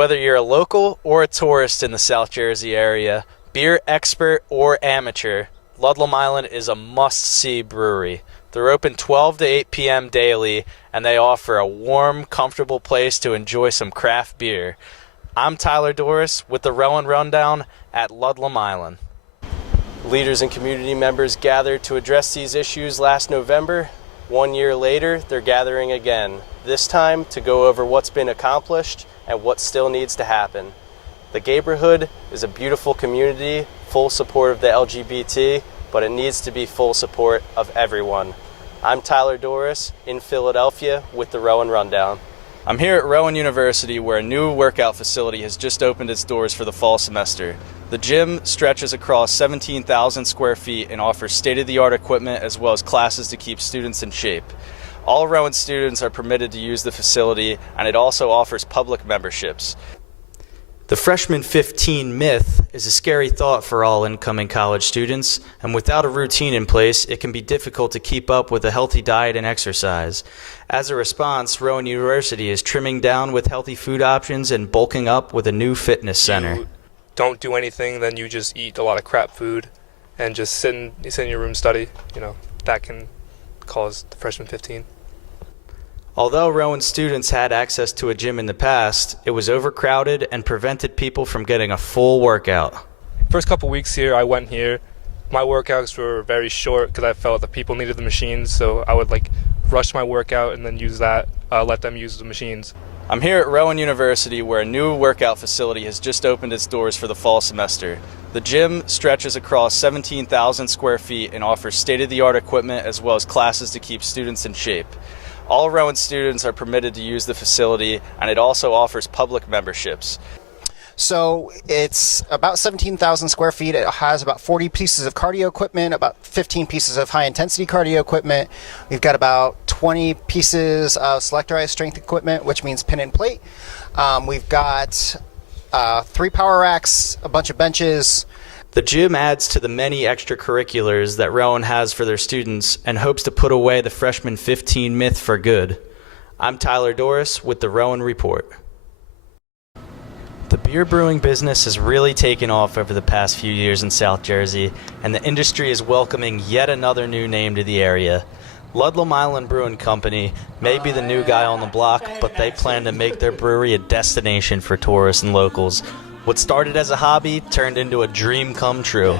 Whether you're a local or a tourist in the South Jersey area, beer expert or amateur, Ludlam Island is a must-see brewery. They're open 12 to 8 p.m. daily, and they offer a warm, comfortable place to enjoy some craft beer. I'm Tyler Doris with the Rowan Rundown at Ludlam Island. Leaders and community members gathered to address these issues last November. 1 year later, they're gathering again, this time to go over what's been accomplished and what still needs to happen. The Gayborhood is a beautiful community, full support of the LGBT, but it needs to be full support of everyone. I'm Tyler Doris in Philadelphia with the Rowan Rundown. I'm here at Rowan University, where a new workout facility has just opened its doors for the fall semester. The gym stretches across 17,000 square feet and offers state-of-the-art equipment as well as classes to keep students in shape. All Rowan students are permitted to use the facility, and it also offers public memberships. The freshman 15 myth is a scary thought for all incoming college students, and without a routine in place, it can be difficult to keep up with a healthy diet and exercise. As a response, Rowan University is trimming down with healthy food options and bulking up with a new fitness center. You don't do anything, then you just eat a lot of crap food and just sit in your room study. That can cause the freshman 15. Although Rowan students had access to a gym in the past, it was overcrowded and prevented people from getting a full workout. First couple weeks here, I went here. My workouts were very short because I felt that people needed the machines, so I would rush my workout and then use that, let them use the machines. I'm here at Rowan University, where a new workout facility has just opened its doors for the fall semester. The gym stretches across 17,000 square feet and offers state-of-the-art equipment as well as classes to keep students in shape. All Rowan students are permitted to use the facility, and it also offers public memberships. So it's about 17,000 square feet. It has about 40 pieces of cardio equipment, about 15 pieces of high-intensity cardio equipment. We've got about 20 pieces of selectorized strength equipment, which means pin and plate. We've got 3 power racks, a bunch of benches. The gym adds to the many extracurriculars that Rowan has for their students and hopes to put away the freshman 15 myth for good. I'm Tyler Doris with the Rowan Report. The beer brewing business has really taken off over the past few years in South Jersey, and the industry is welcoming yet another new name to the area. Ludlam Island Brewing Company may be the new guy on the block, but they plan to make their brewery a destination for tourists and locals. What started as a hobby turned into a dream come true.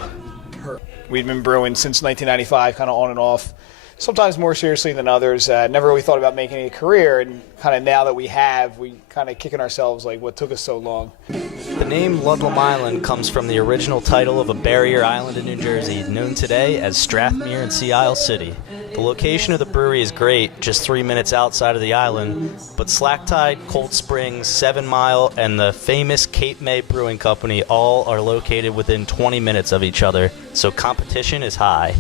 We'd been brewing since 1995, kind of on and off, sometimes more seriously than others. Never really thought about making it a career, and kind of now that we have, we kind of kicking ourselves like what took us so long. The name Ludlam Island comes from the original title of a barrier island in New Jersey, known today as Strathmere and Sea Isle City. The location of the brewery is great, just 3 minutes outside of the island, but Slacktide, Cold Springs, 7 Mile, and the famous Cape May Brewing Company all are located within 20 minutes of each other, so competition is high.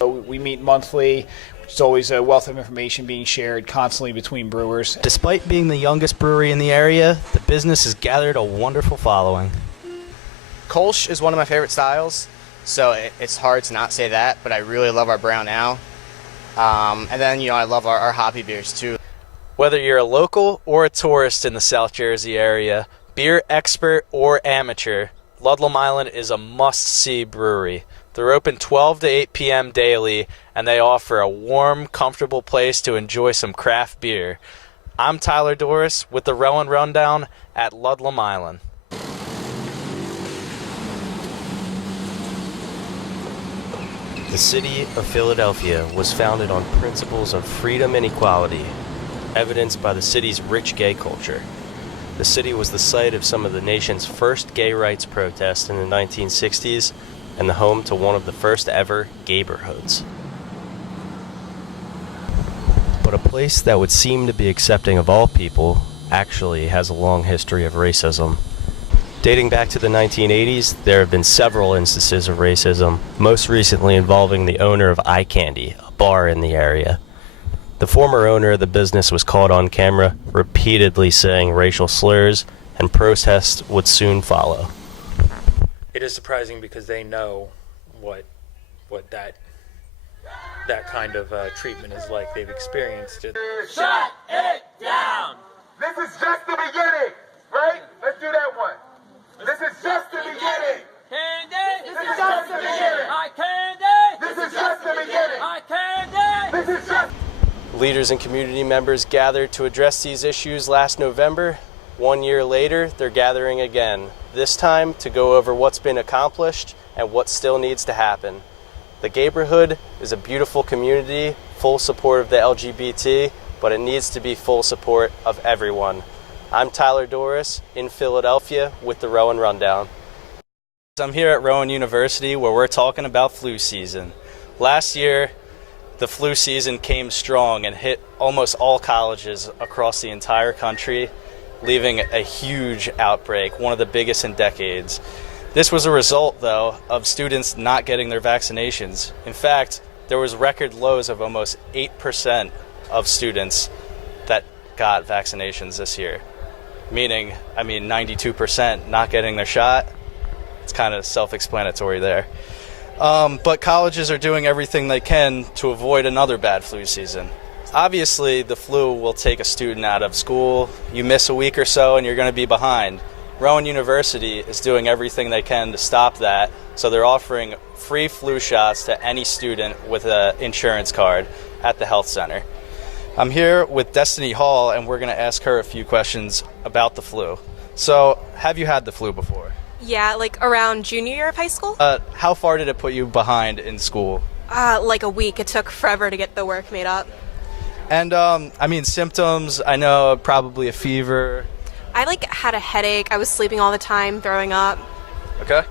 We meet monthly, which is always a wealth of information being shared constantly between brewers. Despite being the youngest brewery in the area, the business has gathered a wonderful following. Kolsch is one of my favorite styles, so it's hard to not say that, but I really love our brown ale. And then, I love our hoppy beers too. Whether you're a local or a tourist in the South Jersey area, beer expert or amateur, Ludlam Island is a must-see brewery. They're open 12 to 8 p.m. daily, and they offer a warm, comfortable place to enjoy some craft beer. I'm Tyler Doris with the Rowan Rundown at Ludlam Island. The city of Philadelphia was founded on principles of freedom and equality, evidenced by the city's rich gay culture. The city was the site of some of the nation's first gay rights protests in the 1960s and the home to one of the first ever Gayborhoods. But a place that would seem to be accepting of all people actually has a long history of racism. Dating back to the 1980s, there have been several instances of racism, most recently involving the owner of Eye Candy, a bar in the area. The former owner of the business was caught on camera repeatedly saying racial slurs, and protests would soon follow. It is surprising because they know what that kind of treatment is like. They've experienced it. Shut it down! This is just the beginning, right? do that one. This is just the beginning. Candy. This is just the beginning. My candy. This is just the beginning. My candy. This is just. Leaders and community members gathered to address these issues last November. 1 year later, they're gathering again, this time to go over what's been accomplished and what still needs to happen. The Gayborhood is a beautiful community, full support of the LGBT, but it needs to be full support of everyone. I'm Tyler Doris in Philadelphia with the Rowan Rundown. I'm here at Rowan University where we're talking about flu season. Last year, the flu season came strong and hit almost all colleges across the entire country, leaving a huge outbreak, one of the biggest in decades. This was a result, though, of students not getting their vaccinations. In fact, there was record lows of almost 8% of students that got vaccinations this year. Meaning, 92% not getting their shot. It's kind of self-explanatory there. But colleges are doing everything they can to avoid another bad flu season. Obviously, the flu will take a student out of school. You miss a week or so and you're going to be behind. Rowan University is doing everything they can to stop that, so they're offering free flu shots to any student with an insurance card at the health center. I'm here with Destiny Hall, and we're going to ask her a few questions about the flu. So, have you had the flu before? Yeah, like around junior year of high school. How far did it put you behind in school? Like a week. It took forever to get the work made up. And, symptoms, I know probably a fever. I had a headache. I was sleeping all the time, throwing up. Okay.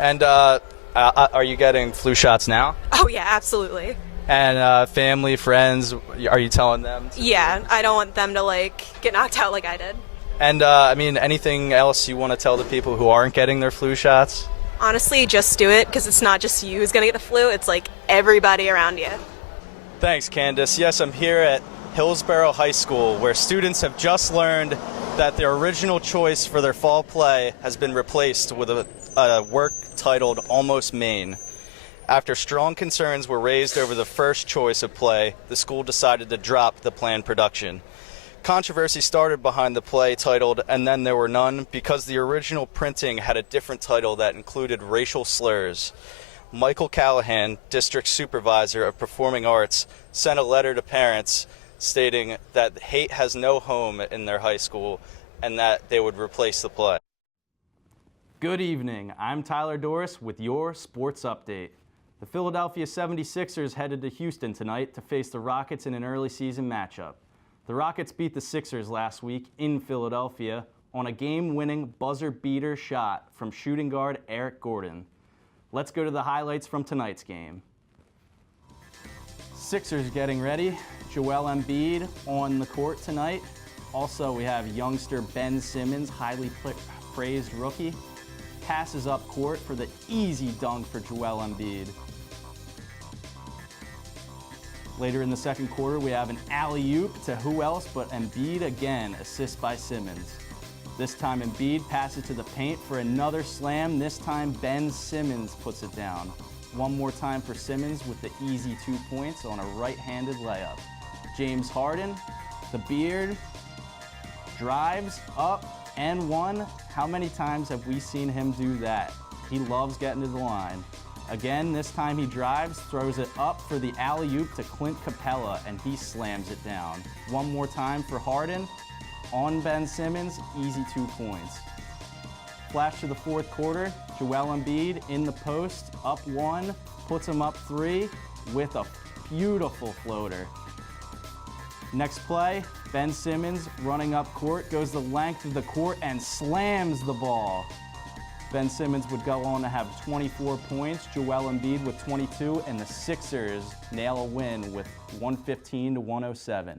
And are you getting flu shots now? Oh, yeah, absolutely. And family, friends, are you telling them? Yeah, I don't want them to, get knocked out like I did. And, anything else you want to tell the people who aren't getting their flu shots? Honestly, just do it, because it's not just you who's going to get the flu. It's, everybody around you. Thanks, Candace. Yes, I'm here at Hillsborough High School, where students have just learned that their original choice for their fall play has been replaced with a work titled Almost Maine. After strong concerns were raised over the first choice of play, the school decided to drop the planned production. Controversy started behind the play titled And Then There Were None because the original printing had a different title that included racial slurs. Michael Callahan, district supervisor of performing arts, sent a letter to parents stating that hate has no home in their high school and that they would replace the play. Good evening. I'm Tyler Doris with your sports update. The Philadelphia 76ers headed to Houston tonight to face the Rockets in an early season matchup. The Rockets beat the Sixers last week in Philadelphia on a game-winning buzzer-beater shot from shooting guard Eric Gordon. Let's go to the highlights from tonight's game. Sixers getting ready. Joel Embiid on the court tonight. Also, we have youngster Ben Simmons, highly praised rookie. Passes up court for the easy dunk for Joel Embiid. Later in the second quarter, we have an alley-oop to who else but Embiid again, assist by Simmons. This time Embiid passes to the paint for another slam. This time Ben Simmons puts it down. One more time for Simmons with the easy 2 points on a right-handed layup. James Harden, the beard, drives up and one. How many times have we seen him do that? He loves getting to the line. Again, this time he drives, throws it up for the alley-oop to Clint Capella, and he slams it down. One more time for Harden. On Ben Simmons, easy 2 points. Flash to the fourth quarter. Joel Embiid in the post, up one, puts him up three with a beautiful floater. Next play, Ben Simmons running up court, goes the length of the court and slams the ball. Ben Simmons would go on to have 24 points, Joel Embiid with 22, and the Sixers nail a win with 115 to 107.